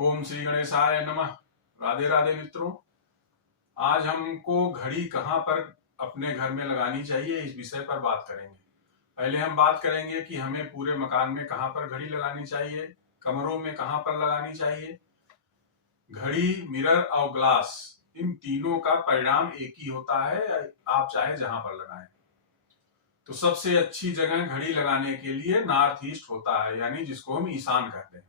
ओम श्री गणेशाय नमः। राधे राधे मित्रों, आज हमको घड़ी कहाँ पर अपने घर में लगानी चाहिए इस विषय पर बात करेंगे। पहले हम बात करेंगे कि हमें पूरे मकान में कहाँ पर घड़ी लगानी चाहिए, कमरों में कहाँ पर लगानी चाहिए। घड़ी, मिरर और ग्लास, इन तीनों का परिणाम एक ही होता है, आप चाहे जहां पर लगाएं। तो सबसे अच्छी जगह घड़ी लगाने के लिए नॉर्थ ईस्ट होता है, यानी जिसको हम ईशान कहते हैं।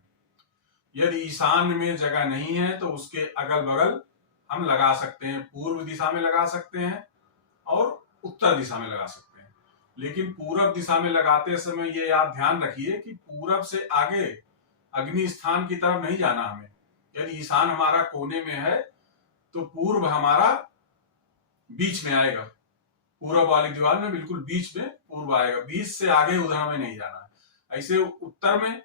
यदि ईशान में जगह नहीं है तो उसके अगल बगल हम लगा सकते हैं। पूर्व दिशा में लगा सकते हैं और उत्तर दिशा में लगा सकते हैं। लेकिन पूरब दिशा में लगाते समय ये आप ध्यान रखिए कि पूरब से आगे अग्नि स्थान की तरफ नहीं जाना हमें। यदि ईशान हमारा कोने में है तो पूर्व हमारा बीच में आएगा, पूरब वाली दीवार में बिल्कुल बीच में पूर्व आएगा, बीच से आगे उधर हमें नहीं जाना है। ऐसे उत्तर में,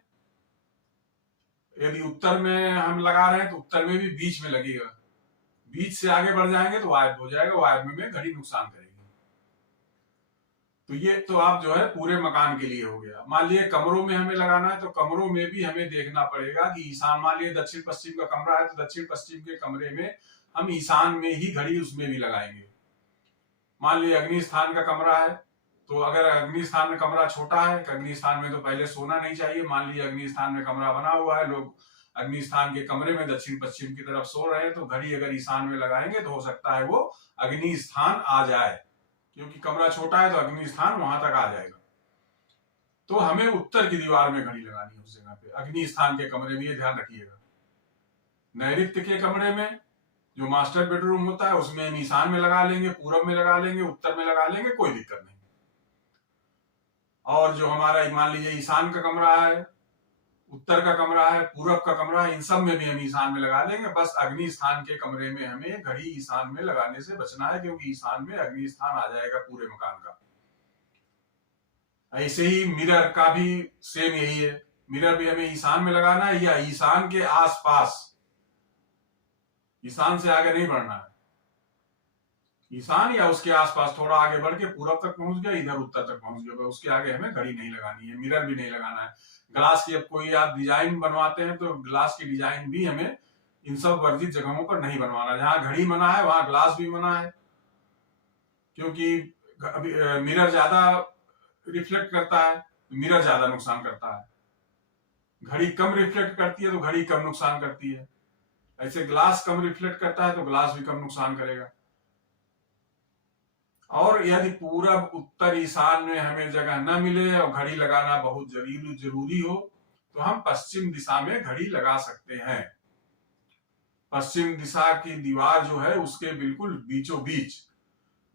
यदि उत्तर में हम लगा रहे हैं तो उत्तर में भी बीच में लगेगा, बीच से आगे बढ़ जाएंगे तो वायव्य हो जाएगा, वायव्य में घड़ी नुकसान करेगी। तो ये तो आप जो है पूरे मकान के लिए हो गया। मान लिए कमरों में हमें लगाना है तो कमरों में भी हमें देखना पड़ेगा कि ईशान, मान लिए दक्षिण पश्चिम का कमरा है तो दक्षिण पश्चिम के कमरे में हम ईशान में ही घड़ी उसमें भी लगाएंगे। मान लीजिए अग्नि स्थान का कमरा है तो अगर अग्नि स्थान में कमरा छोटा है, अग्नि स्थान में तो पहले सोना नहीं चाहिए। मान लीजिए अग्नि स्थान में कमरा बना हुआ है, लोग अग्नि स्थान के कमरे में दक्षिण पश्चिम की तरफ सो रहे हैं, तो घड़ी अगर ईशान में लगाएंगे तो हो सकता है वो अग्नि स्थान आ जाए, क्योंकि कमरा छोटा है तो अग्नि स्थान वहां तक आ जाएगा। तो हमें उत्तर की दीवार में घड़ी लगानी है उस जगह पे, अग्नि स्थान के कमरे में, ये ध्यान रखिएगा। नैऋत्य के कमरे में जो मास्टर बेडरूम होता है उसमें हम ईशान में लगा लेंगे, पूरब में लगा लेंगे, उत्तर में लगा लेंगे, कोई दिक्कत नहीं। और जो हमारा मान लीजिए ईशान का कमरा है, उत्तर का कमरा है, पूरब का कमरा है, इन सब में भी हम ईशान में लगा लेंगे। बस अग्नि स्थान के कमरे में हमें घड़ी ईशान में लगाने से बचना है, क्योंकि ईशान में अग्नि स्थान आ जाएगा पूरे मकान का। ऐसे ही मिरर का भी सेम यही है, मिरर भी हमें ईशान में लगाना है या ईशान के आसपास, ईशान से आगे नहीं बढ़ना है। ईशान या उसके आसपास थोड़ा आगे बढ़ के पूरब तक पहुंच गया, इधर उत्तर तक पहुंच गया, उसके आगे हमें घड़ी नहीं लगानी है, मिरर भी नहीं लगाना है। ग्लास की अब कोई आप डिजाइन बनवाते हैं तो ग्लास की डिजाइन भी हमें इन सब वर्जित जगहों पर नहीं बनवाना। जहां घड़ी मना है वहां ग्लास भी मना है, क्योंकि मिरर ज्यादा रिफ्लेक्ट करता है, मिरर ज्यादा नुकसान करता है। घड़ी कम रिफ्लेक्ट करती है तो घड़ी कम नुकसान करती है। ऐसे ग्लास कम रिफ्लेक्ट करता है तो ग्लास भी कम नुकसान करेगा। और यदि पूरब उत्तर ईशान में हमें जगह न मिले और घड़ी लगाना बहुत जरूरी हो तो हम पश्चिम दिशा में घड़ी लगा सकते हैं। पश्चिम दिशा की दीवार जो है उसके बिल्कुल बीचों बीच,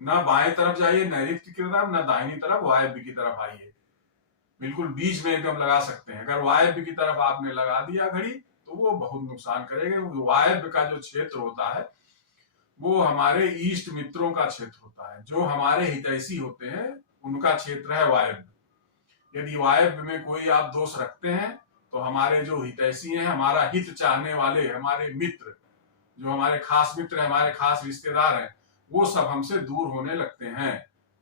न बाएं तरफ जाइए नैऋत्य की तरफ, न दाहिनी तरफ वायव्य की तरफ आइए, बिल्कुल बीच में एकदम लगा सकते हैं। अगर वायव्य की तरफ आपने लगा दिया घड़ी तो वो बहुत नुकसान करेगा, क्योंकि वायव्य का जो क्षेत्र होता है वो हमारे इष्ट मित्रों का क्षेत्र होता है, जो हमारे हितैषी होते हैं उनका क्षेत्र है वायव्य। यदि वायव्य में कोई आप दोष रखते हैं तो हमारे जो हितैषी हैं, हमारा हित चाहने वाले, हमारे मित्र, जो हमारे खास मित्र हैं, हमारे खास रिश्तेदार हैं, वो सब हमसे दूर होने लगते हैं।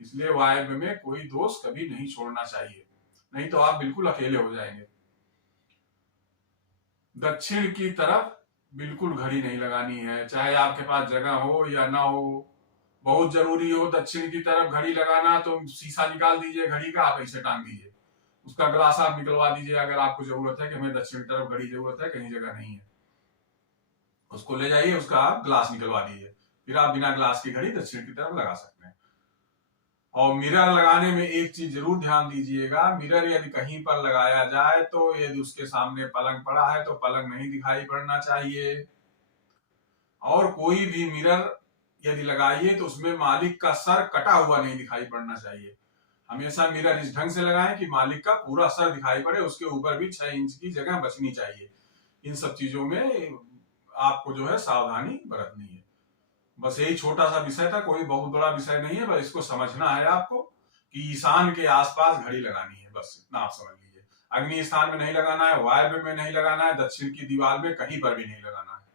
इसलिए वायव्य में कोई दोष कभी नहीं छोड़ना चाहिए, नहीं तो आप बिल्कुल अकेले हो जाएंगे। दक्षिण की तरफ बिल्कुल घड़ी नहीं लगानी है, चाहे आपके पास जगह हो या ना हो। बहुत जरूरी हो दक्षिण की तरफ घड़ी लगाना तो शीशा निकाल दीजिए घड़ी का, आप ऐसे टांग दीजिए, उसका ग्लास आप निकलवा दीजिए। अगर आपको जरूरत है कि हमें दक्षिण की तरफ घड़ी जरूरत है, कहीं जगह नहीं है, उसको ले जाइए, उसका आप ग्लास निकलवा दीजिए, फिर आप बिना ग्लास की घड़ी दक्षिण की तरफ लगा सकते हैं। और मिरर लगाने में एक चीज जरूर ध्यान दीजिएगा, मिरर यदि कहीं पर लगाया जाए तो यदि उसके सामने पलंग पड़ा है तो पलंग नहीं दिखाई पड़ना चाहिए। और कोई भी मिरर यदि लगाइए तो उसमें मालिक का सर कटा हुआ नहीं दिखाई पड़ना चाहिए। हमेशा मिरर इस ढंग से लगाएं कि मालिक का पूरा सर दिखाई पड़े, उसके ऊपर भी 6 इंच की जगह बचनी चाहिए। इन सब चीजों में आपको जो है सावधानी बरतनी है। बस यही छोटा सा विषय था, कोई बहुत बड़ा विषय नहीं है, बस इसको समझना है आपको कि ईशान के आसपास घड़ी लगानी है, बस इतना आप समझ लीजिए। अग्नि स्थान में नहीं लगाना है, वायव्य में नहीं लगाना है, दक्षिण की दीवार में कहीं पर भी नहीं लगाना है।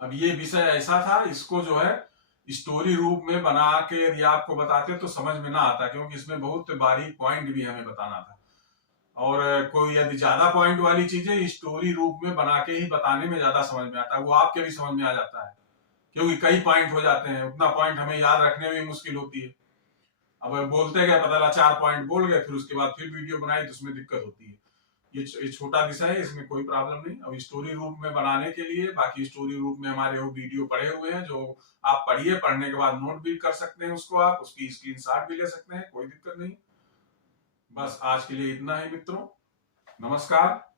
अब ये विषय ऐसा था, इसको जो है स्टोरी रूप में बना के यदि आपको बताते तो समझ में ना आता, क्योंकि इसमें बहुत बारीक पॉइंट भी हमें बताना था। और कोई यदि ज्यादा पॉइंट वाली चीजें स्टोरी रूप में बना के ही बताने में ज्यादा समझ में आता है, वो आपके भी समझ में आ जाता है, क्योंकि कई पॉइंट हो जाते हैं, उतना पॉइंट हमें याद रखने में मुश्किल होती है। अब बोलते गए, पता लगा 4 पॉइंट बोल गए, फिर उसके बाद फिर वीडियो बनाई तो उसमें दिक्कत होती है। ये छोटा विषय है, इसमें कोई प्रॉब्लम नहीं। अब स्टोरी रूप में बनाने के लिए, बाकी स्टोरी रूप में हमारे वो वीडियो पड़े हुए हैं, जो आप पढ़िए, पढ़ने के बाद नोट भी कर सकते हैं उसको, आप उसकी स्क्रीनशॉट भी ले सकते हैं, कोई दिक्कत नहीं। बस आज के लिए इतना ही मित्रों, नमस्कार।